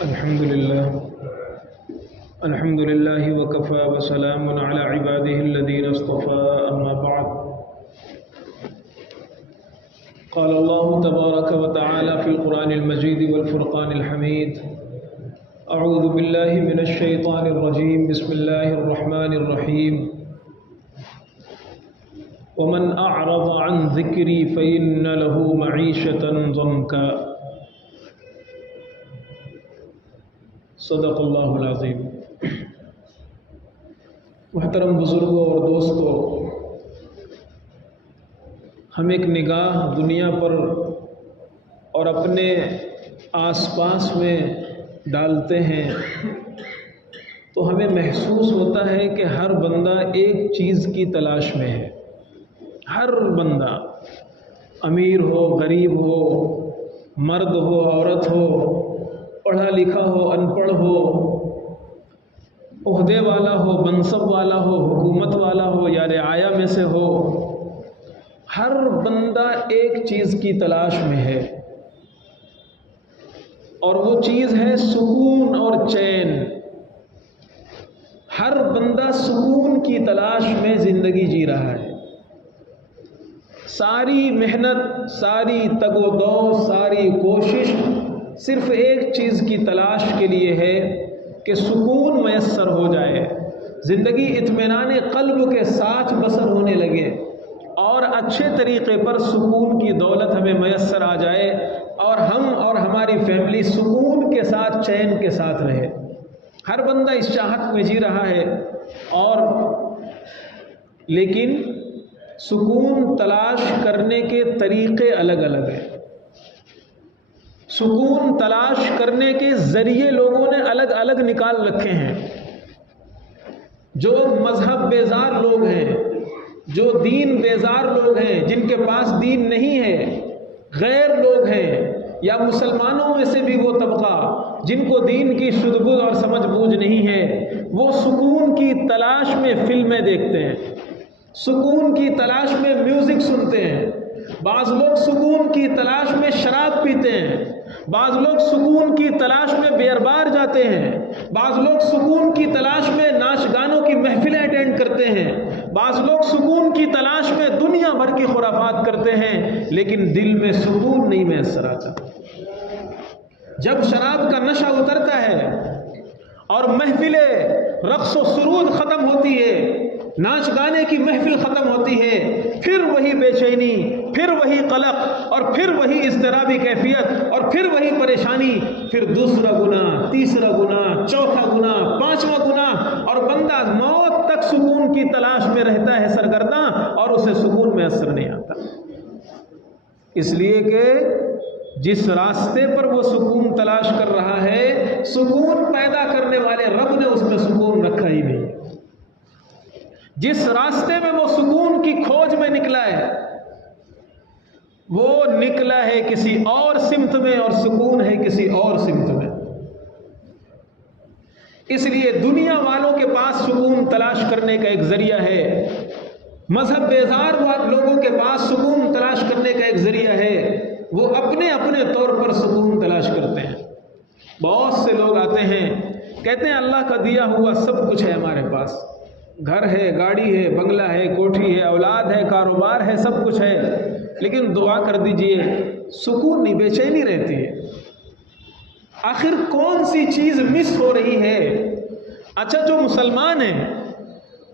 الحمد لله وكفى وسلام على عباده الذين اصطفى أما بعد قال الله تبارك وتعالى في القرآن المجيد والفرقان الحميد أعوذ بالله من الشيطان الرجيم بسم الله الرحمن الرحيم ومن أعرض عن ذكري فإن له معيشة ضنكا صدق اللہ العظیم۔ محترم بزرگوں اور دوستوں، ہم ایک نگاہ دنیا پر اور اپنے آس پاس میں ڈالتے ہیں تو ہمیں محسوس ہوتا ہے کہ ہر بندہ ایک چیز کی تلاش میں ہے۔ ہر بندہ، امیر ہو، غریب ہو، مرد ہو، عورت ہو، پڑھا لکھا ہو، ان پڑھ ہو، عہدے والا ہو، منصب والا ہو، حکومت والا ہو یا رعایا میں سے ہو، ہر بندہ ایک چیز کی تلاش میں ہے، اور وہ چیز ہے سکون اور چین۔ ہر بندہ سکون کی تلاش میں زندگی جی رہا ہے۔ ساری محنت، ساری تگ و دو، ساری کوشش صرف ایک چیز کی تلاش کے لیے ہے کہ سکون میسر ہو جائے، زندگی اطمینان قلب کے ساتھ بسر ہونے لگے اور اچھے طریقے پر سکون کی دولت ہمیں میسر آ جائے اور ہم اور ہماری فیملی سکون کے ساتھ، چین کے ساتھ رہے۔ ہر بندہ اس چاہت میں جی رہا ہے، اور لیکن سکون تلاش کرنے کے طریقے الگ الگ ہیں۔ سکون تلاش کرنے کے ذریعے لوگوں نے الگ الگ نکال رکھے ہیں۔ جو مذہب بیزار لوگ ہیں، جو دین بیزار لوگ ہیں، جن کے پاس دین نہیں ہے، غیر لوگ ہیں، یا مسلمانوں میں سے بھی وہ طبقہ جن کو دین کی سدھ بودھ اور سمجھ بوجھ نہیں ہے، وہ سکون کی تلاش میں فلمیں دیکھتے ہیں، سکون کی تلاش میں میوزک سنتے ہیں، بعض لوگ سکون کی تلاش میں شراب پیتے ہیں، بعض لوگ سکون کی تلاش میں بیئر بار جاتے ہیں، بعض لوگ سکون کی تلاش میں ناچ گانوں کی محفلیں اٹینڈ کرتے ہیں، بعض لوگ سکون کی تلاش میں دنیا بھر کی خرافات کرتے ہیں، لیکن دل میں سکون نہیں میسر آتا۔ جب شراب کا نشہ اترتا ہے اور محفلیں رقص و سرود ختم ہوتی ہے، ناچ گانے کی محفل ختم ہوتی ہے، پھر وہی بے چینی، پھر وہی قلق، اور پھر وہی اضطرابی کیفیت، اور پھر وہی پریشانی، پھر دوسرا گناہ، تیسرا گناہ، چوتھا گناہ، پانچواں گناہ، اور بندہ موت تک سکون کی تلاش میں رہتا ہے سرگرداں، اور اسے سکون میسر نہیں آتا۔ اس لیے کہ جس راستے پر وہ سکون تلاش کر رہا ہے، سکون پیدا کرنے والے رب نے اس میں سکون رکھا ہی نہیں۔ جس راستے میں وہ سکون کی کھوج میں نکلا ہے، وہ نکلا ہے کسی اور سمت میں، اور سکون ہے کسی اور سمت میں۔ اس لیے دنیا والوں کے پاس سکون تلاش کرنے کا ایک ذریعہ ہے، مذہب بیزار لوگوں کے پاس سکون تلاش کرنے کا ایک ذریعہ ہے، وہ اپنے اپنے طور پر سکون تلاش کرتے ہیں۔ بہت سے لوگ آتے ہیں، کہتے ہیں اللہ کا دیا ہوا سب کچھ ہے ہمارے پاس، گھر ہے، گاڑی ہے، بنگلہ ہے، کوٹھی ہے، اولاد ہے، کاروبار ہے، سب کچھ ہے، لیکن دعا کر دیجئے سکون نہیں، بے چینی رہتی ہے۔ آخر کون سی چیز مس ہو رہی ہے؟ اچھا، جو مسلمان ہیں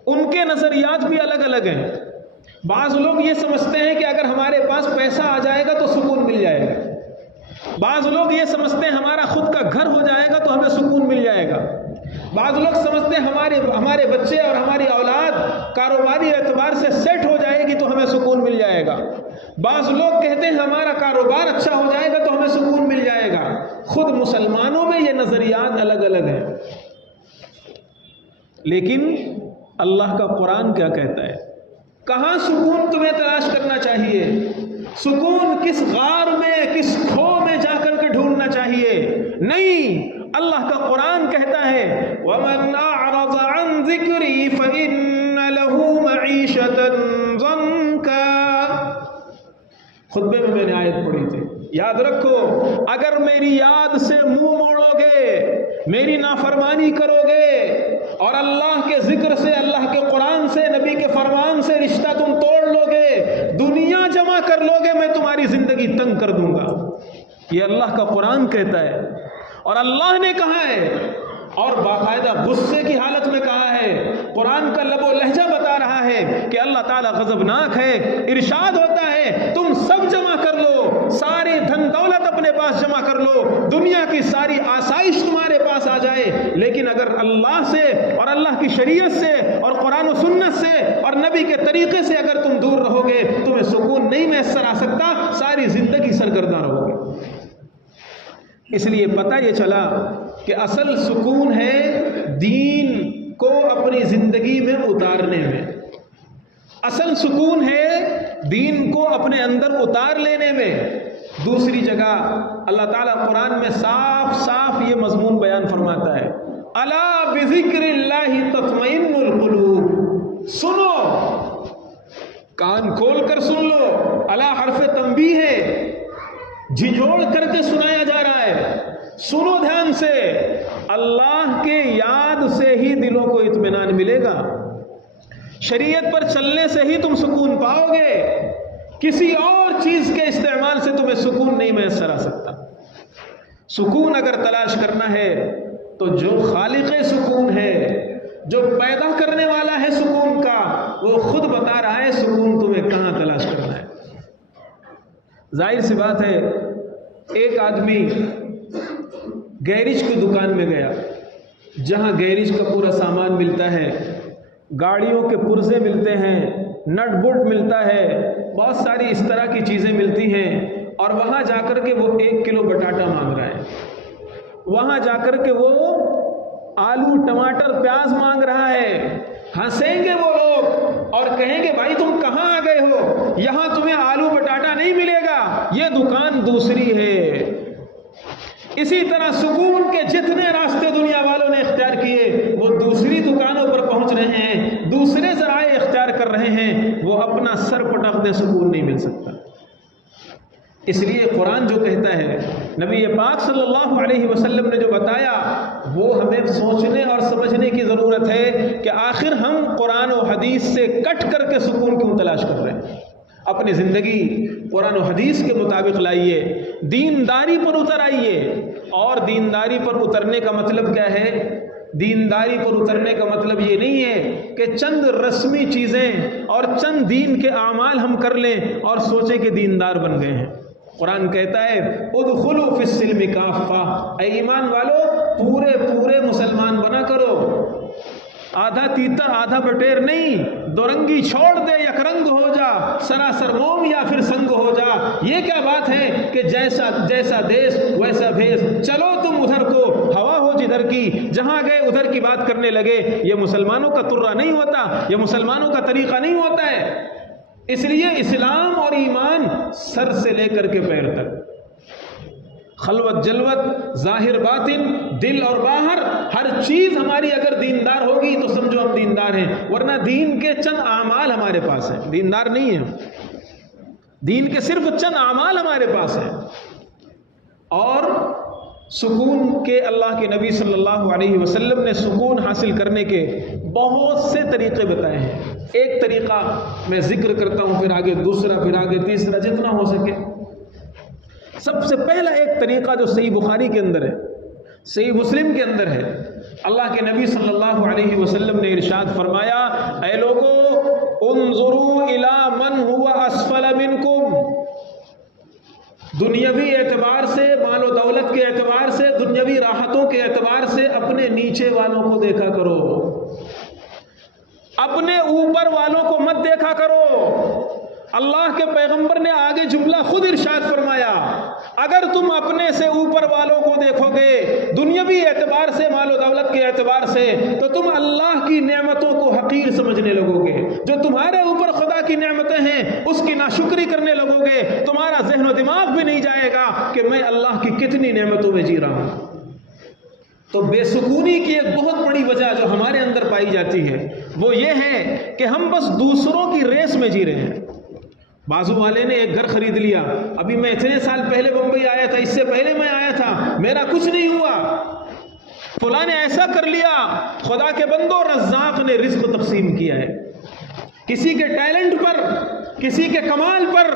ان کے نظریات بھی الگ الگ ہیں۔ بعض لوگ یہ سمجھتے ہیں کہ اگر ہمارے پاس پیسہ آ جائے گا تو سکون مل جائے گا، بعض لوگ یہ سمجھتے ہیں ہمارا خود کا گھر ہو جائے گا تو ہمیں سکون مل جائے گا، بعض لوگ سمجھتے ہیں ہمارے بچے اور ہماری اولاد کاروباری اعتبار سے سیٹ ہو جائے گی تو ہمیں سکون مل جائے گا، بعض لوگ کہتے ہیں ہمارا کاروبار اچھا ہو جائے گا تو ہمیں سکون مل جائے گا۔ خود مسلمانوں میں یہ نظریات الگ الگ ہیں، لیکن اللہ کا قرآن کیا کہتا ہے؟ کہاں سکون تمہیں تلاش کرنا چاہیے؟ سکون کس غار میں، کس کھو میں جا کر کے ڈھونڈنا چاہیے؟ نہیں، اللہ کا قرآن کہتا ہے وَمَنْ أَعْرَضَ عَنْ ذِكْرِي فَإِنَّ لَهُ مَعِيشَةً ضَنْكًا۔ خطبے میں نے آیت پڑھی تھی، یاد رکھو، اگر میری یاد سے منہ موڑو گے میری نافرمانی کرو گے اور اللہ کے ذکر سے، اللہ کے قرآن سے، نبی کے فرمان سے رشتہ تم توڑ لو گے، دنیا جمع کر لو گے، میں تمہاری زندگی تنگ کر دوں گا۔ یہ اللہ کا قرآن کہتا ہے اور اللہ نے کہا ہے، اور باقاعدہ غصے کی حالت میں کہا ہے۔ قرآن کا لب و لہجہ بتا رہا ہے کہ اللہ تعالیٰ غضبناک ہے۔ ارشاد ہوتا ہے تم سب جمع کر لو، سارے دھن دولت اپنے پاس جمع کر لو، دنیا کی ساری آسائش تمہارے پاس آ جائے، لیکن اگر اللہ سے اور اللہ کی شریعت سے اور قرآن و سنت سے اور نبی کے طریقے سے اگر تم دور رہو گے، تمہیں سکون نہیں میسر آ سکتا، ساری زندگی سرگرداں رہو گے۔ اس لیے پتہ یہ چلا کہ اصل سکون ہے دین کو اپنی زندگی میں اتارنے میں، اصل سکون ہے دین کو اپنے اندر اتار لینے میں۔ دوسری جگہ اللہ تعالیٰ قرآن میں صاف صاف یہ مضمون بیان فرماتا ہے، الا بذکر اللہ تطمئن القلوب۔ سنو، کان کھول کر سن لو، الا حرف تنبیہ ہے، جھنجھوڑ کر کے سنایا جا رہا ہے، سنو دھیان سے، اللہ کے یاد سے ہی دلوں کو اطمینان ملے گا، شریعت پر چلنے سے ہی تم سکون پاؤ گے، کسی اور چیز کے استعمال سے تمہیں سکون نہیں میسر آ سکتا۔ سکون اگر تلاش کرنا ہے تو جو خالق سکون ہے، جو پیدا کرنے والا ہے سکون کا، وہ خود بتا رہا ہے سکون تمہیں کہاں تلاش کرنا ہے۔ ظاہر سی بات ہے، ایک آدمی گیریج کی دکان میں گیا، جہاں گیریج کا پورا سامان ملتا ہے، گاڑیوں کے پرزے ملتے ہیں، نٹ بولٹ ملتا ہے، بہت ساری اس طرح کی چیزیں ملتی ہیں، اور وہاں جا کر کے وہ 1 کلو بٹاٹا مانگ رہا ہے، وہاں جا کر کے وہ آلو ٹماٹر پیاز مانگ رہا ہے۔ ہنسیں گے وہ لوگ اور کہیں گے بھائی تم کہاں آ گئے ہو، یہاں تمہیں آلو بٹاٹا نہیں ملے گا، یہ دکان دوسری ہے۔ اسی طرح سکون کے جتنے راستے دنیا والوں نے اختیار کیے، وہ دوسری دکانوں پر پہنچ رہے ہیں، دوسرے ذرائع اختیار کر رہے ہیں، وہ اپنا سر پٹک دے سکون نہیں مل سکتا۔ اس لیے قرآن جو کہتا ہے، نبی پاک صلی اللہ علیہ وسلم نے جو بتایا، وہ ہمیں سوچنے اور سمجھنے کی ضرورت ہے کہ آخر ہم قرآن و حدیث سے کٹ کر کے سکون کیوں تلاش کر رہے ہیں۔ اپنی زندگی قرآن و حدیث کے مطابق لائیے، دینداری پر اتر آئیے۔ اور دینداری پر اترنے کا مطلب کیا ہے؟ دینداری پر اترنے کا مطلب یہ نہیں ہے کہ چند رسمی چیزیں اور چند دین کے اعمال ہم کر لیں اور سوچیں کہ دیندار بن گئے ہیں۔ قرآن کہتا ہے ادخلوا فی السلم کافہ، اے ایمان والو پورے مسلمان بنا کرو، آدھا تیتر آدھا بٹیر نہیں، دو رنگی چھوڑ دے یک رنگ ہو جا، سراسر موم یا پھر سنگ ہو جا۔ یہ کیا بات ہے کہ جیسا دیش ویسا بھیس، چلو تم ادھر کو ہوا ہو جدھر کی، جہاں گئے ادھر کی بات کرنے لگے۔ یہ مسلمانوں کا طرہ نہیں ہوتا، یہ مسلمانوں کا طریقہ نہیں ہوتا ہے۔ اس لیے اسلام اور ایمان سر سے لے کر کے پیر تک، خلوت جلوت، ظاہر باطن، دل اور باہر، ہر چیز ہماری اگر دیندار ہوگی تو سمجھو ہم دیندار ہیں، ورنہ دین کے چند اعمال ہمارے پاس ہیں، دیندار نہیں ہیں۔ دین کے صرف چند اعمال ہمارے پاس ہیں۔ اور سکون کے اللہ کے نبی صلی اللہ علیہ وسلم نے سکون حاصل کرنے کے بہت سے طریقے بتائے ہیں۔ ایک طریقہ میں ذکر کرتا ہوں، پھر آگے دوسرا، پھر آگے تیسرا، جتنا ہو سکے۔ سب سے پہلا ایک طریقہ جو صحیح بخاری کے اندر ہے، صحیح مسلم کے اندر ہے، اللہ کے نبی صلی اللہ علیہ وسلم نے ارشاد فرمایا، اے لوگو انظروا الی من هو اسفل منکم، دنیاوی اعتبار سے، مال و دولت کے اعتبار سے، دنیاوی راحتوں کے اعتبار سے اپنے نیچے والوں کو دیکھا کرو، اپنے اوپر والوں کو مت دیکھا کرو۔ اللہ کے پیغمبر نے آگے جملہ خود ارشاد فرمایا، اگر تم اپنے سے اوپر والوں کو دیکھو گے دنیاوی اعتبار سے، مال و دولت کے اعتبار سے، تو تم اللہ کی نعمتوں کو حقیر سمجھنے لگو گے۔ جو تمہارے اوپر خدا کی نعمتیں ہیں اس کی ناشکری کرنے لگو گے، تمہارا ذہن و دماغ بھی نہیں جائے گا کہ میں اللہ کی کتنی نعمتوں میں جی رہا ہوں۔ تو بے سکونی کی ایک بہت بڑی وجہ جو ہمارے اندر پائی جاتی ہے وہ یہ ہے کہ ہم بس دوسروں کی ریس میں جی رہے ہیں۔ بازو والے نے ایک گھر خرید لیا، ابھی میں اتنے سال پہلے بمبئی آیا تھا، اس سے پہلے میں آیا تھا، میرا کچھ نہیں ہوا۔ فلاں نے ایسا کر لیا. خدا کے بندو، رزاق نے رزق تقسیم کیا ہے. کسی کے ٹیلنٹ پر، کسی کے کمال پر،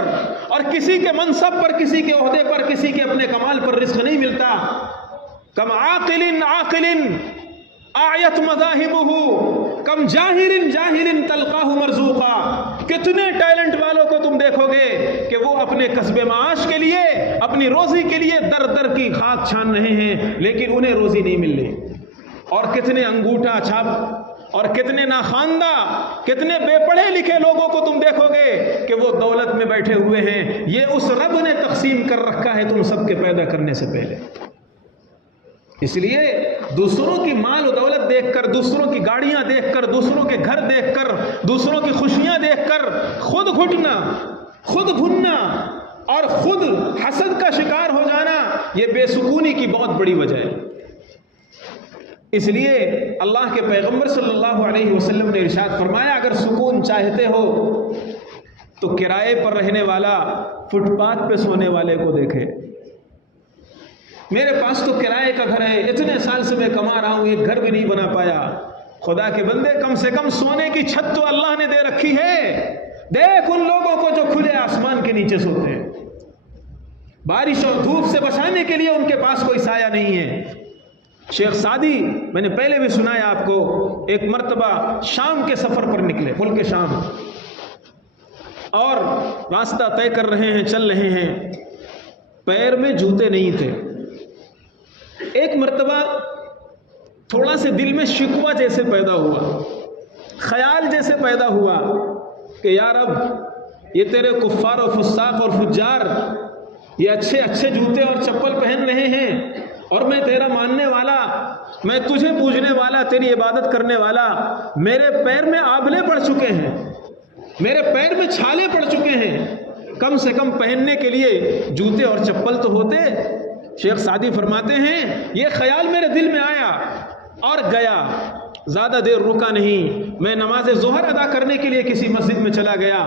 اور کسی کے منصب پر، کسی کے عہدے پر، کسی کے اپنے کمال پر رزق نہیں ملتا. کم عاقل آیت مذاہبہ، کم جاہل تلقاہ مرزوقا. کتنے ٹیلنٹ والوں کو تم دیکھو گے کہ وہ اپنے کسب معاش کے لیے، اپنی روزی کے لیے در در کی خاک چھان رہے ہیں، لیکن انہیں روزی نہیں مل رہی. اور کتنے انگوٹھا چھاپ اور کتنے ناخواندہ، کتنے بے پڑھے لکھے لوگوں کو تم دیکھو گے کہ وہ دولت میں بیٹھے ہوئے ہیں. یہ اس رب نے تقسیم کر رکھا ہے تم سب کے پیدا کرنے سے پہلے. اس لیے دوسروں کی مال و دولت دیکھ کر، دوسروں کی گاڑیاں دیکھ کر، دوسروں کے گھر دیکھ کر، دوسروں کی خوشیاں دیکھ کر خود گھٹنا، خود بھننا اور خود حسد کا شکار ہو جانا، یہ بے سکونی کی بہت بڑی وجہ ہے. اس لیے اللہ کے پیغمبر صلی اللہ علیہ وسلم نے ارشاد فرمایا، اگر سکون چاہتے ہو تو کرائے پر رہنے والا فٹ پاتھ پہ سونے والے کو دیکھے. میرے پاس تو کرائے کا گھر ہے، اتنے سال سے میں کما رہا ہوں، ایک گھر بھی نہیں بنا پایا. خدا کے بندے، کم سے کم سونے کی چھت تو اللہ نے دے رکھی ہے. دیکھ ان لوگوں کو جو کھلے آسمان کے نیچے سوتے ہیں، بارش اور دھوپ سے بچانے کے لیے ان کے پاس کوئی سایہ نہیں ہے. شیخ سعدی، میں نے پہلے بھی سنایا آپ کو، ایک مرتبہ شام کے سفر پر نکلے، ملک شام، اور راستہ طے کر رہے ہیں، چل رہے ہیں، پیر میں جوتے نہیں تھے. ایک مرتبہ تھوڑا سے دل میں شکوہ جیسے پیدا ہوا، خیال جیسے پیدا ہوا کہ یا رب، یہ تیرے کفار و فساق اور فجار یہ اچھے اچھے جوتے اور چپل پہن رہے ہیں، اور میں تیرا ماننے والا، میں تجھے پوجنے والا، تیری عبادت کرنے والا، میرے پیر میں آبلے پڑ چکے ہیں، میرے پیر میں چھالے پڑ چکے ہیں، کم سے کم پہننے کے لیے جوتے اور چپل تو ہوتے. شیخ سعدی فرماتے ہیں یہ خیال میرے دل میں آیا اور گیا، زیادہ دیر رکا نہیں. میں نماز ظہر ادا کرنے کے لیے کسی مسجد میں چلا گیا.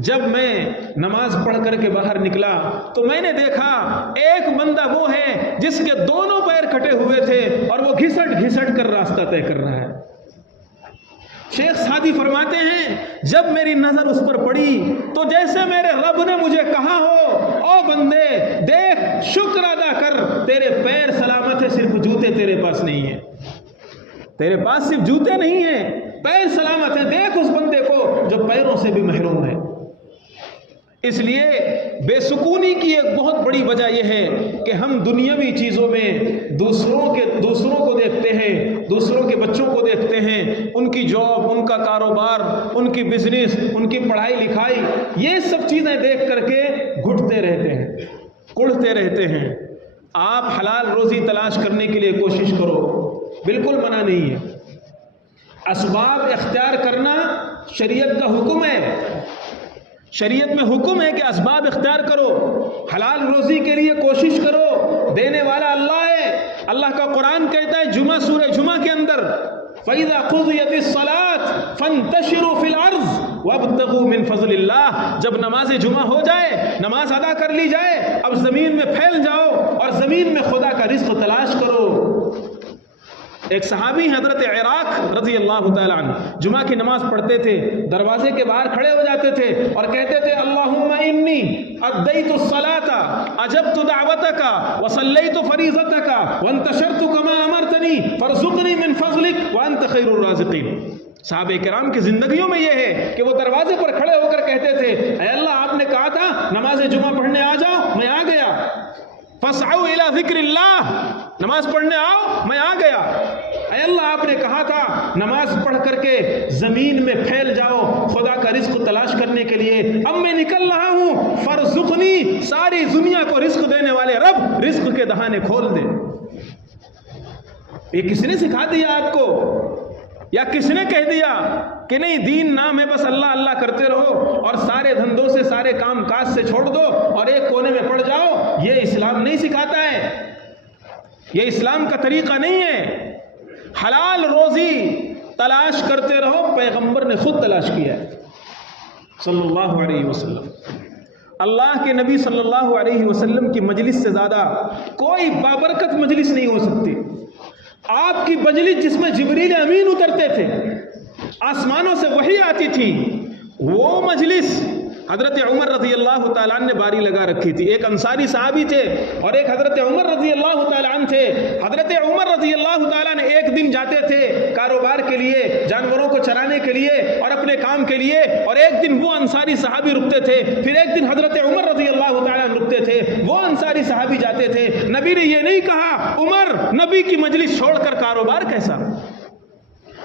جب میں نماز پڑھ کر کے باہر نکلا تو میں نے دیکھا ایک بندہ وہ ہے جس کے دونوں پیر کٹے ہوئے تھے اور وہ گھسٹ گھسٹ کر راستہ طے کر رہا ہے. شیخ سعدی فرماتے ہیں جب میری نظر اس پر پڑی تو جیسے میرے رب نے مجھے کہا ہو، او بندے دیکھ، شکر ادا کر، تیرے پیر سلامت ہے، صرف جوتے تیرے پاس نہیں ہیں. تیرے پاس صرف جوتے نہیں ہیں، پیر سلامت ہے. دیکھ اس بندے کو جو پیروں سے بھی محروم ہے. اس لیے بے سکونی کی ایک بہت بڑی وجہ یہ ہے کہ ہم دنیاوی چیزوں میں دوسروں کو دیکھتے ہیں، دوسروں کے بچوں کو دیکھتے ہیں، ان کی جاب، ان کا کاروبار، ان کی بزنس، ان کی پڑھائی لکھائی، یہ سب چیزیں دیکھ کر کے گھٹتے رہتے ہیں، کڑھتے رہتے ہیں. آپ حلال روزی تلاش کرنے کے لیے کوشش کرو، بالکل منع نہیں ہے. اسباب اختیار کرنا شریعت کا حکم ہے. شریعت میں حکم ہے کہ اسباب اختیار کرو، حلال روزی کے لیے کوشش کرو. دینے والا اللہ ہے. اللہ کا قرآن کہتا ہے سورہ جمعہ کے اندر، فَإِذَا قُضِيَتِ الصَّلَاةُ فَانْتَشِرُوا فِي الْأَرْضِ وَابْتَغُوا مِنْ فَضْلِ اللَّهِ. جب نماز جمعہ ہو جائے، نماز ادا کر لی جائے، اب زمین میں پھیل جاؤ اور زمین میں خدا کا رزق تلاش کرو. ایک صحابی حضرت عراق رضی اللہ تعالیٰ عنہ جمعہ کی نماز پڑھتے تھے، دروازے کے باہر کھڑے ہو جاتے تھے اور کہتے تھے اللہم انی ادیت الصلاۃ اجبت دعوتک وصلیت فریضتک وانتشرت کما امرتنی فارزقنی من فضلک وانت خیر الرازقین. صحابہ کرام کی زندگیوں میں یہ ہے کہ وہ دروازے پر کھڑے ہو کر کہتے تھے اے اللہ، آپ نے کہا تھا نماز جمعہ پڑھنے آ جاؤ، میں آ گیا. فاسعوا الی ذکر اللہ، نماز پڑھنے آؤ، میں آ گیا. اے اللہ، آپ نے کہا تھا نماز پڑھ کر کے زمین میں پھیل جاؤ خدا کا رزق تلاش کرنے کے لیے، اب میں نکل رہا ہوں، فرزقنی، ساری دنیا کو رزق دینے والے رب رزق کے دہانے کھول دے. یہ کس نے سکھا دیا آپ کو؟ یا کس نے کہہ دیا کہ نہیں دین نام ہے بس اللہ اللہ کرتے رہو اور سارے دھندوں سے، سارے کام کاج سے چھوڑ دو اور ایک کونے میں پڑ جاؤ؟ یہ اسلام نہیں سکھاتا ہے، یہ اسلام کا طریقہ نہیں ہے. حلال روزی تلاش کرتے رہو، پیغمبر نے خود تلاش کیا ہے صلی اللہ علیہ وسلم. اللہ کے نبی صلی اللہ علیہ وسلم کی مجلس سے زیادہ کوئی بابرکت مجلس نہیں ہو سکتی. آپ کی مجلس جس میں جبریل امین اترتے تھے، آسمانوں سے وحی آتی تھی، وہ مجلس حضرت عمر رضی اللہ تعالیٰ عنہ نے باری لگا رکھی تھی۔ ایک انصاری صحابی تھے اور ایک حضرت عمر رضی اللہ تعالیٰ عنہ تھے۔ حضرت عمر رضی اللہ تعالیٰ عنہ ایک دن جاتے تھے کاروبار کے لیے، جانوروں کو چرانے کے لیے اور اپنے کام کے لیے، اور ایک دن وہ انصاری صحابی رکتے تھے، پھر ایک دن حضرت عمر رضی اللہ تعالیٰ عنہ رکتے تھے، وہ انصاری صحابی جاتے تھے۔ نبی نے یہ نہیں کہا عمر نبی کی مجلس چھوڑ کر کاروبار کیسا،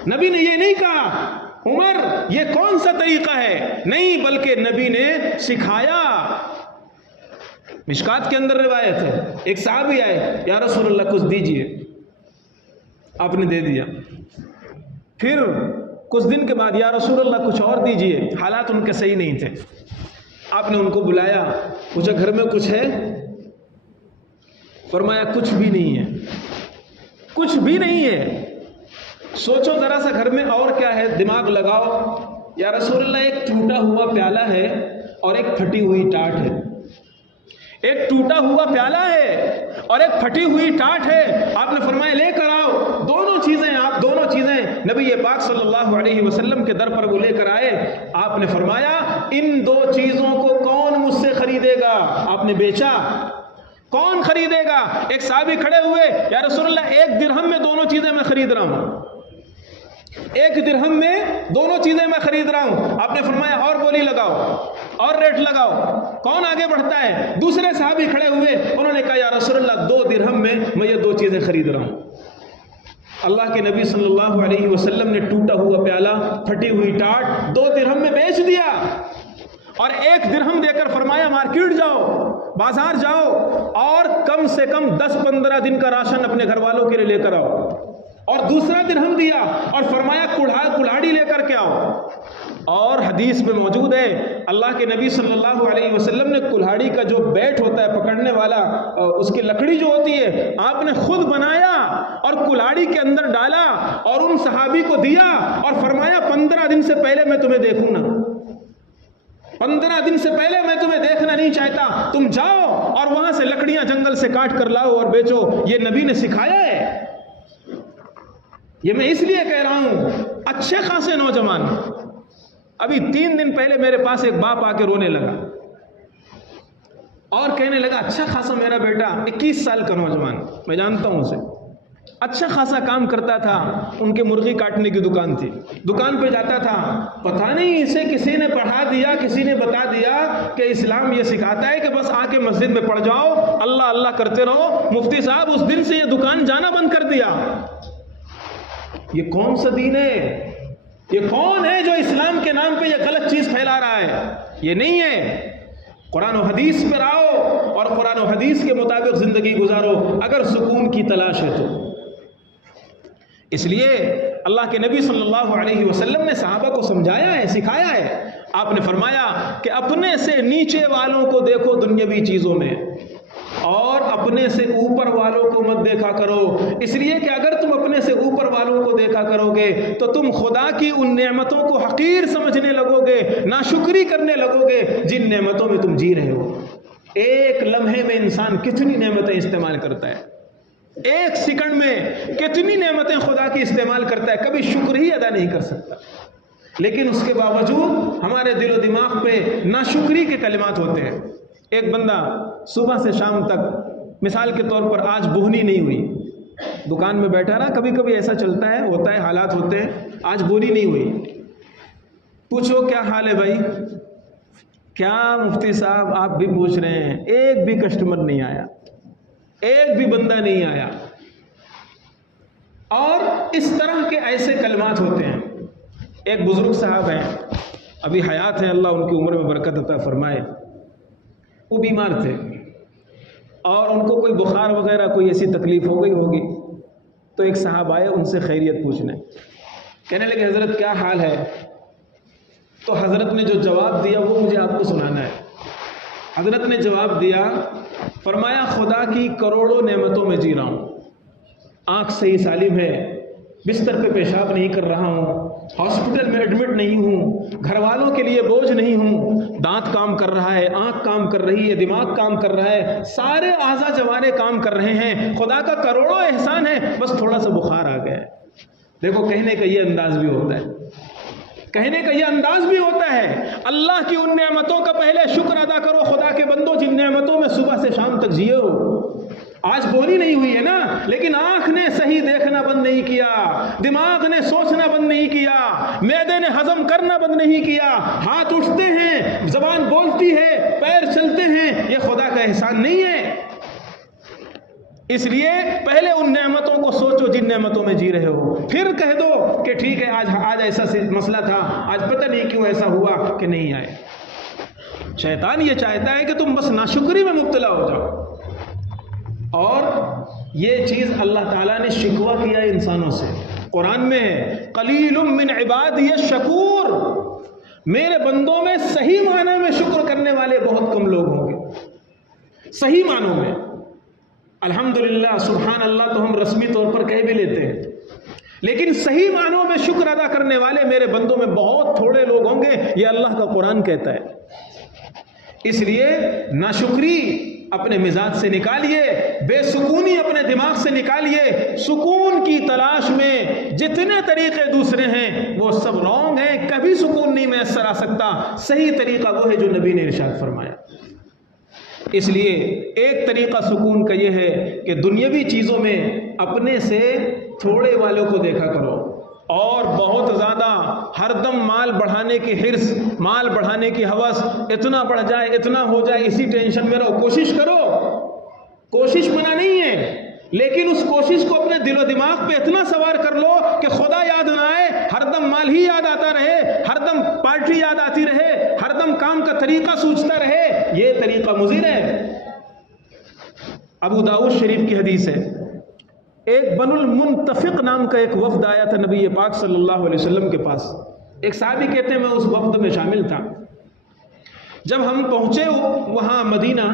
نبی نے یہ نہیں کہا عمر یہ کون سا طریقہ ہے، نہیں، بلکہ نبی نے سکھایا۔ مشکات کے اندر روایت ہے، ایک صحابی آئے، یا رسول اللہ کچھ دیجئے، آپ نے دے دیا۔ پھر کچھ دن کے بعد یا رسول اللہ کچھ اور دیجئے، حالات ان کے صحیح نہیں تھے، آپ نے ان کو بلایا، پوچھا گھر میں کچھ ہے؟ فرمایا کچھ بھی نہیں ہے، کچھ بھی نہیں ہے۔ سوچو ذرا سا گھر میں اور کیا ہے، دماغ لگاؤ۔ یا رسول اللہ ایک ٹوٹا ہوا پیالہ ہے اور ایک پھٹی ہوئی ٹاٹ ہے، ایک ٹوٹا ہوا پیالہ ہے اور ایک پھٹی ہوئی ٹاٹ ہے۔ آپ نے فرمایا لے کر آؤ، دونوں چیزیں، آپ دونوں چیزیں نبی پاک صلی اللہ علیہ وسلم کے در پر وہ لے کر آئے۔ آپ نے فرمایا ان دو چیزوں کو کون مجھ سے خریدے گا؟ آپ نے بیچا، کون خریدے گا؟ ایک صحابی کھڑے ہوئے، یا رسول اللہ ایک درہم میں دونوں چیزیں میں خرید رہا ہوں، ایک درہم میں دونوں چیزیں میں خرید رہا ہوں۔ آپ نے فرمایا اور بولی لگاؤ، اور ریٹ لگاؤ، کون آگے بڑھتا ہے؟ دوسرے صحابی کھڑے ہوئے، انہوں نے کہا یا رسول اللہ 2 درہم میں یہ 2 چیزیں خرید رہا ہوں۔ اللہ کے نبی صلی اللہ علیہ وسلم نے ٹوٹا ہوا پیالہ، پھٹی ہوئی ٹاٹ 2 درہم میں بیچ دیا، اور 1 درہم دے کر فرمایا مارکیٹ جاؤ، بازار جاؤ، اور کم سے کم 10-15 دن کا راشن اپنے گھر والوں کے لیے لے کر آؤ، اور دوسرا درہم دیا اور فرمایا کلاڑی لے کر کے آؤ۔ اور حدیث میں موجود ہے اللہ کے نبی صلی اللہ علیہ وسلم نے کلاڑی کا جو بیٹ ہوتا ہے پکڑنے والا، اس کی لکڑی جو ہوتی ہے، آپ نے خود بنایا اور کلاڑی کے اندر ڈالا اور ان صحابی کو دیا اور فرمایا 15 دن سے پہلے میں تمہیں دیکھوں نا، 15 دن سے پہلے میں تمہیں دیکھنا نہیں چاہتا، تم جاؤ اور وہاں سے لکڑیاں جنگل سے کاٹ کر لاؤ اور بیچو۔ یہ نبی نے سکھایا ہے۔ یہ میں اس لیے کہہ رہا ہوں، اچھے خاصے نوجوان، ابھی 3 دن پہلے میرے پاس ایک باپ آ کے رونے لگا اور کہنے لگا اچھا خاصا میرا بیٹا 21 سال کا نوجوان، میں جانتا ہوں اسے، اچھا خاصا کام کرتا تھا، ان کے مرغی کاٹنے کی دکان تھی، دکان پہ جاتا تھا، پتہ نہیں اسے کسی نے پڑھا دیا، کسی نے بتا دیا کہ اسلام یہ سکھاتا ہے کہ بس آ کے مسجد میں پڑھ جاؤ، اللہ اللہ کرتے رہو۔ مفتی صاحب اس دن سے یہ دکان جانا بند کر دیا۔ یہ کون سا دین ہے؟ یہ کون ہے جو اسلام کے نام پہ یہ غلط چیز پھیلا رہا ہے؟ یہ نہیں ہے۔ قرآن و حدیث پر آؤ اور قرآن و حدیث کے مطابق زندگی گزارو اگر سکون کی تلاش ہے تو۔ اس لیے اللہ کے نبی صلی اللہ علیہ وسلم نے صحابہ کو سمجھایا ہے، سکھایا ہے۔ آپ نے فرمایا کہ اپنے سے نیچے والوں کو دیکھو دنیاوی چیزوں میں، اور اپنے سے اوپر والوں کو مت دیکھا کرو، اس لیے کہ اگر تم اپنے سے اوپر والوں کو دیکھا کرو گے تو تم خدا کی ان نعمتوں کو حقیر سمجھنے لگو گے، ناشکری کرنے لگو گے جن نعمتوں میں تم جی رہے ہو۔ ایک لمحے میں انسان کتنی نعمتیں استعمال کرتا ہے، ایک سیکنڈ میں کتنی نعمتیں خدا کی استعمال کرتا ہے، کبھی شکر ہی ادا نہیں کر سکتا، لیکن اس کے باوجود ہمارے دل و دماغ پہ ناشکری کے کلمات ہوتے ہیں۔ ایک بندہ صبح سے شام تک مثال کے طور پر آج بہنی نہیں ہوئی، دکان میں بیٹھا رہا، کبھی کبھی ایسا چلتا ہے، ہوتا ہے، حالات ہوتے ہیں، آج بہنی نہیں ہوئی، پوچھو کیا حال ہے بھائی؟ کیا مفتی صاحب آپ بھی پوچھ رہے ہیں؟ ایک بھی کسٹمر نہیں آیا، ایک بھی بندہ نہیں آیا۔ اور اس طرح کے ایسے کلمات ہوتے ہیں۔ ایک بزرگ صاحب ہیں، ابھی حیات ہیں، اللہ ان کی عمر میں برکت عطا فرمائے، وہ بیمار تھے اور ان کو کوئی بخار وغیرہ کوئی ایسی تکلیف ہو گئی ہوگی، تو ایک صاحب آئے ان سے خیریت پوچھنے، کہنے لگے حضرت کیا حال ہے؟ تو حضرت نے جو جواب دیا وہ مجھے آپ کو سنانا ہے۔ حضرت نے جواب دیا، فرمایا خدا کی کروڑوں نعمتوں میں جی رہا ہوں، آنکھ صحیح سالم ہے، بستر پہ پیشاب نہیں کر رہا ہوں، ہاسپٹل میں ایڈمٹ نہیں ہوں، گھر والوں کے لیے بوجھ نہیں ہوں، دانت کام کر رہا ہے، آنکھ کام کر رہی ہے، دماغ کام کر رہا ہے، سارے اعضاء جوارے کام کر رہے ہیں، خدا کا کروڑوں احسان ہے، بس تھوڑا سا بخار آ گیا ہے۔ دیکھو کہنے کا یہ انداز بھی ہوتا ہے، کہنے کا یہ انداز بھی ہوتا ہے۔ اللہ کی ان نعمتوں کا پہلے شکر ادا کرو خدا کے بندو، جن نعمتوں میں صبح سے شام تک جیے ہو۔ آج بولی نہیں ہوئی ہے نا، لیکن آنکھ نے صحیح دیکھنا بند نہیں کیا، دماغ نے سوچنا بند نہیں کیا، معدے نے ہضم کرنا بند نہیں کیا، ہاتھ اٹھتے ہیں، زبان بولتی ہے، پیر چلتے ہیں، یہ خدا کا احسان نہیں ہے؟ اس لیے پہلے ان نعمتوں کو سوچو جن نعمتوں میں جی رہے ہو، پھر کہہ دو کہ ٹھیک ہے آج ایسا مسئلہ تھا، آج پتہ نہیں کیوں ایسا ہوا کہ نہیں آئے۔ شیطان یہ چاہتا ہے کہ تم بس ناشکری میں مبتلا ہو جاؤ، اور یہ چیز اللہ تعالیٰ نے شکوہ کیا انسانوں سے۔ قرآن میں ہے قلیل من عبادی الشکور، میرے بندوں میں صحیح معنی میں شکر کرنے والے بہت کم لوگ ہوں گے۔ صحیح معنوں میں الحمدللہ سبحان اللہ تو ہم رسمی طور پر کہہ بھی لیتے ہیں، لیکن صحیح معنوں میں شکر ادا کرنے والے میرے بندوں میں بہت تھوڑے لوگ ہوں گے، یہ اللہ کا قرآن کہتا ہے۔ اس لیے ناشکری اپنے مزاج سے نکالیے، بے سکونی اپنے دماغ سے نکالیے، سکون کی تلاش میں جتنے طریقے دوسرے ہیں وہ سب رانگ ہیں، کبھی سکون نہیں میسر آ سکتا۔ صحیح طریقہ وہ ہے جو نبی نے ارشاد فرمایا۔ اس لیے ایک طریقہ سکون کا یہ ہے کہ دنیاوی چیزوں میں اپنے سے تھوڑے والوں کو دیکھا کرو، اور بہت زیادہ ہر دم مال بڑھانے کی حرص، مال بڑھانے کی ہوس، اتنا بڑھ جائے اتنا ہو جائے اسی ٹینشن میں رہو۔ کوشش کرو، کوشش منع نہیں ہے، لیکن اس کوشش کو اپنے دل و دماغ پہ اتنا سوار کر لو کہ خدا یاد نہ آئے، ہر دم مال ہی یاد آتا رہے، ہر دم پارٹی یاد آتی رہے، ہر دم کام کا طریقہ سوچتا رہے، یہ طریقہ مضر ہے۔ ابو داؤد شریف کی حدیث ہے، ایک بن المنتفق نام کا ایک وفد آیا تھا نبی پاک صلی اللہ علیہ وسلم کے پاس۔ ایک صحابی کہتے ہیں میں اس وفد میں شامل تھا۔ جب ہم پہنچے وہاں مدینہ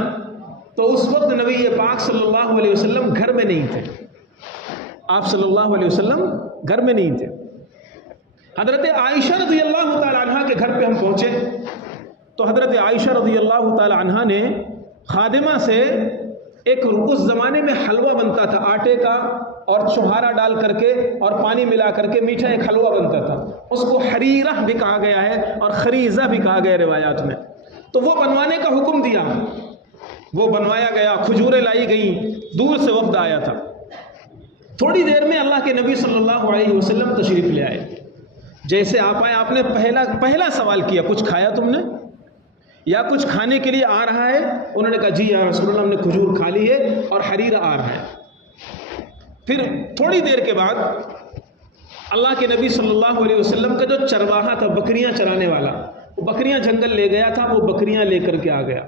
تو اس وقت نبی پاک صلی اللہ علیہ وسلم گھر میں نہیں تھے، آپ صلی اللہ علیہ وسلم گھر میں نہیں تھے۔ حضرت عائشہ رضی اللہ تعالی عنہ کے گھر پہ ہم پہنچے تو حضرت عائشہ رضی اللہ تعالی عنہ نے خادمہ سے ایک اس زمانے میں حلوہ بنتا تھا آٹے کا، اور چھہارا ڈال کر کے اور پانی ملا کر کے میٹھا ایک حلوہ بنتا تھا، اس کو حریرہ بھی کہا گیا ہے اور خریزہ بھی کہا گیا روایات میں۔ تو وہ بنوانے کا حکم دیا، وہ بنوایا گیا، کھجوریں لائی گئیں، دور سے وفد آیا تھا۔ تھوڑی دیر میں اللہ کے نبی صلی اللہ علیہ وسلم تشریف لے آئے۔ جیسے آپ آئے آپ نے پہلا سوال کیا کچھ کھایا تم نے یا کچھ کھانے کے لیے آ رہا ہے؟ انہوں نے کہا جی یا رسول اللہ ہم نے کھجور کھا لی ہے اور حریرہ آ رہا ہے۔ پھر تھوڑی دیر کے بعد اللہ کے نبی صلی اللہ علیہ وسلم کا جو چرواہا تھا، بکریاں چرانے والا، وہ بکریاں جنگل لے گیا تھا، وہ بکریاں لے کر کے آ گیا،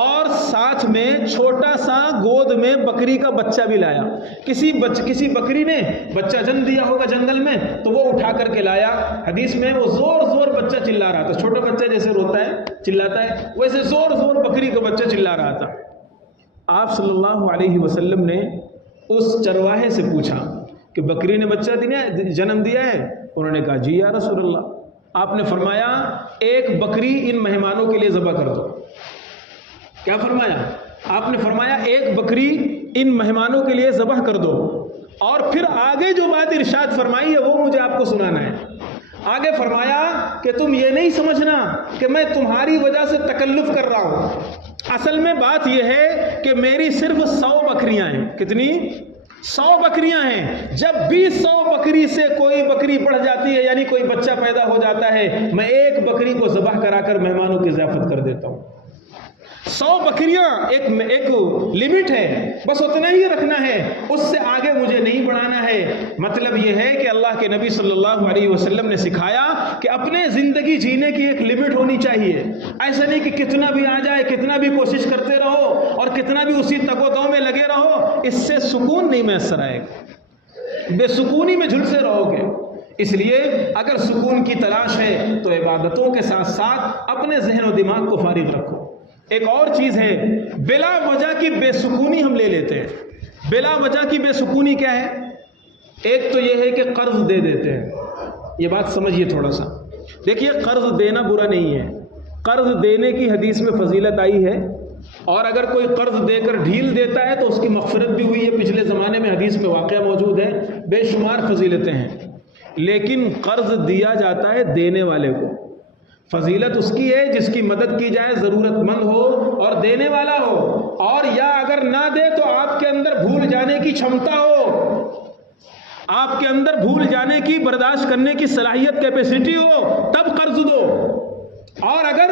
اور ساتھ میں چھوٹا سا گود میں بکری کا بچہ بھی لایا۔ کسی بکری نے بچہ جنم دیا ہوگا جنگل میں تو وہ اٹھا کر کے لایا۔ حدیث میں وہ زور زور بچہ چلا رہا تھا، چھوٹا بچہ جیسے روتا ہے چلاتا ہے ویسے زور زور بکری کا بچہ چلا رہا تھا۔ آپ صلی اللہ علیہ وسلم نے اس چرواہے سے پوچھا کہ بکری نے بچہ جنم دیا ہے؟ انہوں نے کہا جی یا رسول اللہ۔ آپ نے فرمایا ایک بکری ان مہمانوں کے لیے ذبح کر دو۔ کیا فرمایا؟ آپ نے فرمایا ایک بکری ان مہمانوں کے لیے ذبح کر دو، اور پھر آگے جو بات ارشاد فرمائی ہے وہ مجھے آپ کو سنانا ہے۔ آگے فرمایا کہ تم یہ نہیں سمجھنا کہ میں تمہاری وجہ سے تکلف کر رہا ہوں، اصل میں بات یہ ہے کہ میری صرف 100 بکریاں ہیں۔ کتنی؟ 100 بکریاں ہیں۔ جب بھی 100 بکری سے کوئی بکری بڑھ جاتی ہے یعنی کوئی بچہ پیدا ہو جاتا ہے، میں ایک بکری کو ذبح کرا کر مہمانوں کی ضیافت کر دیتا ہوں۔ 100 بکریاں ایک لمٹ ہے، بس اتنا ہی رکھنا ہے، اس سے آگے مجھے نہیں بڑھانا ہے۔ مطلب یہ ہے کہ اللہ کے نبی صلی اللہ علیہ وسلم نے سکھایا کہ اپنے زندگی جینے کی ایک لمٹ ہونی چاہیے۔ ایسا نہیں کہ کتنا بھی آ جائے، کتنا بھی کوشش کرتے رہو اور کتنا بھی اسی تگ و دو میں لگے رہو، اس سے سکون نہیں میسر آئے گا، بے سکونی میں جھلسے رہو گے۔ اس لیے اگر سکون کی تلاش ہے تو عبادتوں کے ساتھ ساتھ اپنے ذہن و دماغ کو فارغ رکھو۔ ایک اور چیز ہے، بلا وجہ کی بے سکونی ہم لے لیتے ہیں۔ بلا وجہ کی بے سکونی کیا ہے؟ ایک تو یہ ہے کہ قرض دے دیتے ہیں. یہ بات سمجھیے تھوڑا سا. دیکھیے قرض دینا برا نہیں ہے، قرض دینے کی حدیث میں فضیلت آئی ہے، اور اگر کوئی قرض دے کر ڈھیل دیتا ہے تو اس کی مغفرت بھی ہوئی ہے، پچھلے زمانے میں حدیث میں واقعہ موجود ہے، بے شمار فضیلتیں ہیں. لیکن قرض دیا جاتا ہے دینے والے کو. فضیلت اس کی ہے جس کی مدد کی جائے، ضرورت مند ہو اور دینے والا ہو، اور یا اگر نہ دے تو آپ کے اندر بھول جانے کی چھمتا ہو، آپ کے اندر بھول جانے کی، برداشت کرنے کی صلاحیت، کیپیسٹی ہو، تب قرض دو. اور اگر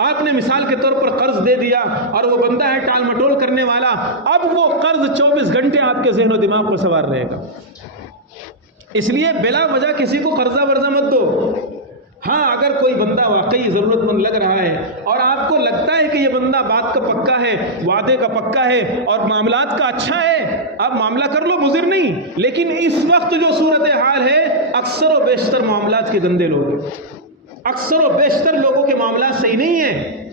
آپ نے مثال کے طور پر قرض دے دیا اور وہ بندہ ہے ٹال مٹول کرنے والا، اب وہ قرض 24 گھنٹے آپ کے ذہن و دماغ پر سوار رہے گا. اس لیے بلا وجہ کسی کو قرضہ ورزہ مت دو. ہاں اگر کوئی بندہ واقعی ضرورت مند لگ رہا ہے اور آپ کو لگتا ہے کہ یہ بندہ بات کا پکا ہے، وعدے کا پکا ہے اور معاملات کا اچھا ہے، آپ معاملہ کر لو، مضر نہیں. لیکن اس وقت جو صورتحال ہے، اکثر و بیشتر معاملات کے گندے لوگ ہیں، اکثر و بیشتر لوگوں کے معاملات صحیح نہیں ہیں.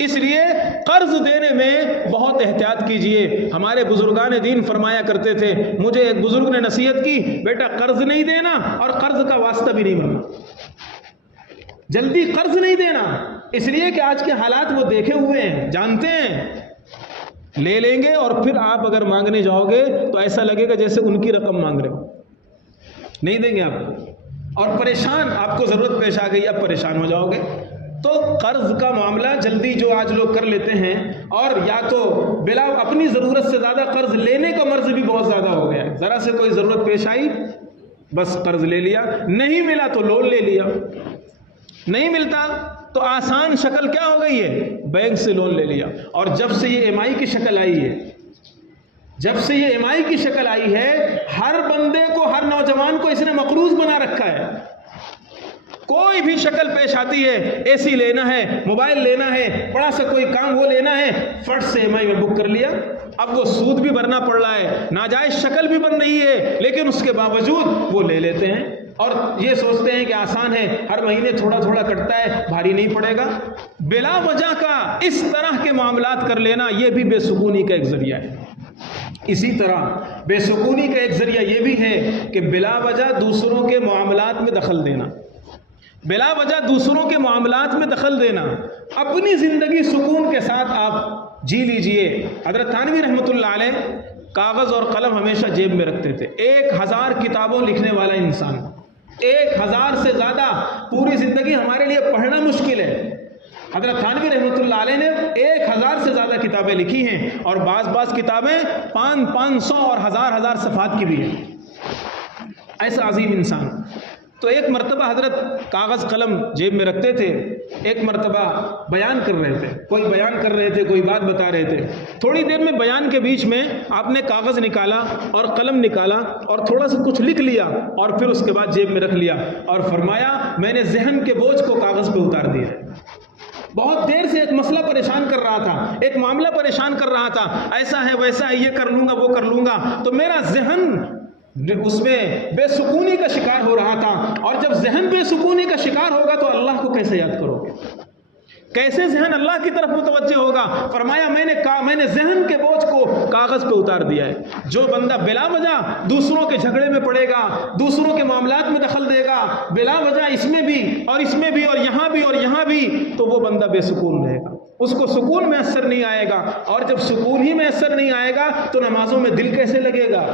اس لیے قرض دینے میں بہت احتیاط کیجئے. ہمارے بزرگان دین فرمایا کرتے تھے، مجھے ایک بزرگ نے نصیحت کی، بیٹا قرض نہیں دینا اور قرض کا واسطہ بھی نہیں بننا، جلدی قرض نہیں دینا. اس لیے کہ آج کے حالات وہ دیکھے ہوئے ہیں، جانتے ہیں. لے لیں گے اور پھر آپ اگر مانگنے جاؤ گے تو ایسا لگے گا جیسے ان کی رقم مانگ رہے ہو، نہیں دیں گے آپ کو، اور پریشان، آپ کو ضرورت پیش آ گئی، اب پریشان ہو جاؤ گے. تو قرض کا معاملہ جلدی جو آج لوگ کر لیتے ہیں، اور یا تو بلا اپنی ضرورت سے زیادہ قرض لینے کا مرض بھی بہت زیادہ ہو گیا ہے. ذرا سے کوئی ضرورت پیش آئی بس قرض لے لیا، نہیں ملا تو لون لے لیا، نہیں ملتا تو آسان شکل کیا ہو گئی ہے، بینک سے لون لے لیا. اور جب سے یہ ایم آئی کی شکل آئی ہے، جب سے یہ ایم آئی کی شکل آئی ہے، ہر بندے کو، ہر نوجوان کو اس نے مقروض بنا رکھا ہے. کوئی بھی شکل پیش آتی ہے، اے سی لینا ہے، موبائل لینا ہے، بڑا سا کوئی کام وہ لینا ہے، فٹ سے ایم آئی میں بک کر لیا. اب وہ سود بھی بھرنا پڑ رہا ہے، ناجائز شکل بھی بن رہی ہے، لیکن اس کے باوجود وہ لے لیتے ہیں اور یہ سوچتے ہیں کہ آسان ہے، ہر مہینے تھوڑا تھوڑا کٹتا ہے، بھاری نہیں پڑے گا. بلا وجہ کا اس طرح کے معاملات کر لینا یہ بھی بے سکونی کا ایک ذریعہ ہے. اسی طرح بے سکونی کا ایک ذریعہ یہ بھی ہے کہ بلا وجہ دوسروں کے معاملات میں دخل دینا، بلا وجہ دوسروں کے معاملات میں دخل دینا. اپنی زندگی سکون کے ساتھ آپ جی لیجئے. حضرت تھانوی رحمۃ اللہ علیہ کاغذ اور قلم ہمیشہ جیب میں رکھتے تھے. 1000 کتابوں لکھنے والا انسان، 1000 سے زیادہ، پوری زندگی ہمارے لیے پڑھنا مشکل ہے. حضرت تھانوی رحمۃ اللہ علیہ نے 1000 سے زیادہ کتابیں لکھی ہیں، اور بعض کتابیں 500 اور 1000 صفحات کی بھی ہیں. ایسا عظیم انسان. تو ایک مرتبہ حضرت کاغذ قلم جیب میں رکھتے تھے، ایک مرتبہ بیان کر رہے تھے، کوئی بیان کر رہے تھے، کوئی بات بتا رہے تھے. تھوڑی دیر میں بیان کے بیچ میں آپ نے کاغذ نکالا اور قلم نکالا اور تھوڑا سا کچھ لکھ لیا اور پھر اس کے بعد جیب میں رکھ لیا اور فرمایا میں نے ذہن کے بوجھ کو کاغذ پہ اتار دیا. بہت دیر سے ایک مسئلہ پریشان کر رہا تھا، ایک معاملہ پریشان کر رہا تھا، ایسا ہے ویسا ہے، یہ کر لوں گا وہ کر لوں گا، تو میرا ذہن اس میں بے سکونی کا شکار ہو رہا تھا. اور جب ذہن بے سکونی کا شکار ہوگا تو اللہ کو کیسے یاد کرو گے، کیسے ذہن اللہ کی طرف متوجہ ہوگا. فرمایا میں نے ذہن کے بوجھ کو کاغذ پہ اتار دیا ہے. جو بندہ بلا وجہ دوسروں کے جھگڑے میں پڑے گا، دوسروں کے معاملات میں دخل دے گا، بلا وجہ اس میں بھی اور اس میں بھی اور یہاں بھی اور یہاں بھی، تو وہ بندہ بے سکون رہے گا، اس کو سکون میسر نہیں آئے گا. اور جب سکون ہی میسر نہیں آئے گا تو نمازوں میں دل کیسے لگے گا،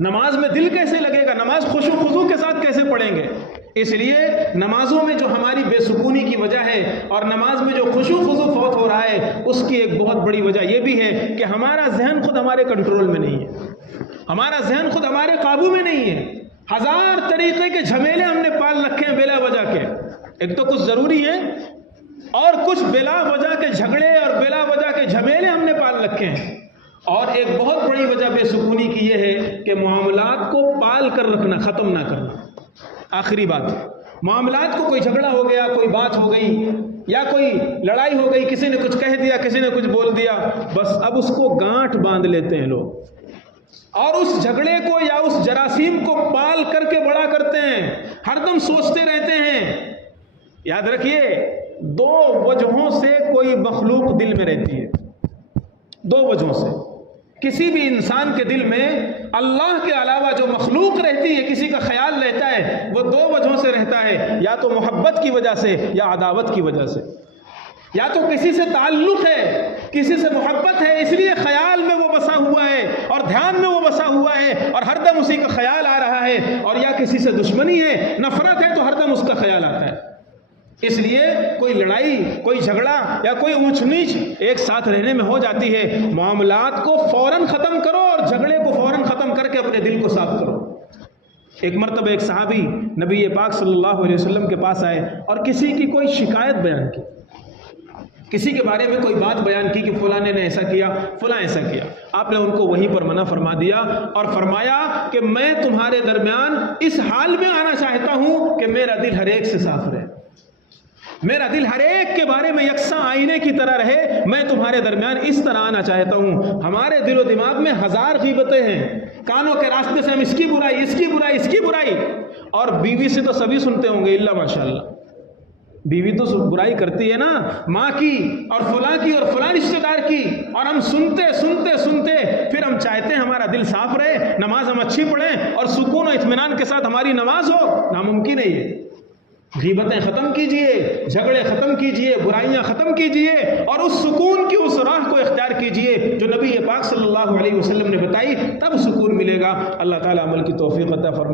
نماز میں دل کیسے لگے گا، نماز خوش و خضوع کے ساتھ کیسے پڑھیں گے. اس لیے نمازوں میں جو ہماری بے سکونی کی وجہ ہے اور نماز میں جو خوشو خضوع فوت ہو رہا ہے، اس کی ایک بہت بڑی وجہ یہ بھی ہے کہ ہمارا ذہن خود ہمارے کنٹرول میں نہیں ہے، ہمارا ذہن خود ہمارے قابو میں نہیں ہے. 1000 طریقے کے جھمیلے ہم نے پال رکھے ہیں بلا وجہ کے. ایک تو کچھ ضروری ہے اور کچھ بلا وجہ کے جھگڑے اور بلا وجہ کے جھمیلے ہم نے پال رکھے ہیں. اور ایک بہت بڑی وجہ بے سکونی کی یہ ہے کہ معاملات کو پال کر رکھنا، ختم نہ کرنا. آخری بات، معاملات کو کوئی جھگڑا ہو گیا، کوئی بات ہو گئی یا کوئی لڑائی ہو گئی، کسی نے کچھ کہہ دیا، کسی نے کچھ بول دیا، بس اب اس کو گانٹھ باندھ لیتے ہیں لوگ اور اس جھگڑے کو یا اس جراثیم کو پال کر کے بڑا کرتے ہیں، ہر دم سوچتے رہتے ہیں. یاد رکھیے 2 وجہوں سے کوئی مخلوق دل میں رہتی ہے، 2 وجہوں سے. کسی بھی انسان کے دل میں اللہ کے علاوہ جو مخلوق تعلق رہتی ہے، کسی کا خیال رہتا ہے، وہ دو وجہوں سے رہتا ہے، یا تو محبت کی وجہ سے یا عداوت کی وجہ سے۔ یا تو کسی سے تعلق ہے، کسی سے محبت ہے، اس لیے خیال میں وہ بسا ہوا ہے اور دھیان میں وہ بسا ہوا ہے اور ہر دم اسی کا خیال آ رہا ہے، اور یا کسی سے دشمنی ہے، نفرت ہے، تو ہر دم اس کا خیال آتا ہے۔ اس لیے کوئی لڑائی، کوئی جھگڑا یا کوئی اونچ نیچ ایک ساتھ رہنے میں ہو جاتی ہے، معاملات کو فوراً ختم کرو اور جھگڑے کو فوراً ختم کر کے اپنے دل کو صاف کرو۔ ایک مرتبہ ایک صحابی نبی پاک صلی اللہ علیہ وسلم کے پاس آئے اور کسی کی کوئی شکایت بیان کی، کسی کے بارے میں کوئی بات بیان کی کہ فلاں نے ایسا کیا، فلاں ایسا کیا۔ آپ نے ان کو وہیں پر منع فرما دیا اور فرمایا کہ میں تمہارے درمیان اس حال میں آنا چاہتا ہوں کہ میرا دل ہر ایک سے صاف رہے، میرا دل ہر ایک کے بارے میں یکساں آئینے کی طرح رہے، میں تمہارے درمیان اس طرح آنا چاہتا ہوں۔ ہمارے دل و دماغ میں ہزار غیبتیں ہیں، کانوں کے راستے سے ہم اس کی برائی، اس کی برائی، اس کی برائی، اور بیوی سے تو سبھی سنتے ہوں گے، اللہ ماشاءاللہ، بیوی تو برائی کرتی ہے نا، ماں کی اور فلاں رشتہ دار کی، اور ہم سنتے سنتے سنتے پھر ہم چاہتے ہیں ہمارا دل صاف رہے، نماز ہم اچھی پڑھیں اور سکون و اطمینان کے ساتھ ہماری نماز ہو، ناممکن ہے یہ۔ غیبتیں ختم کیجئے، جھگڑے ختم کیجئے، برائیاں ختم کیجئے، اور اس سکون کی اس راہ کو اختیار کیجئے جو نبی پاک صلی اللہ علیہ وسلم نے بتائی، تب سکون ملے گا۔ اللہ تعالیٰ عمل کی توفیق عطا فرمائے۔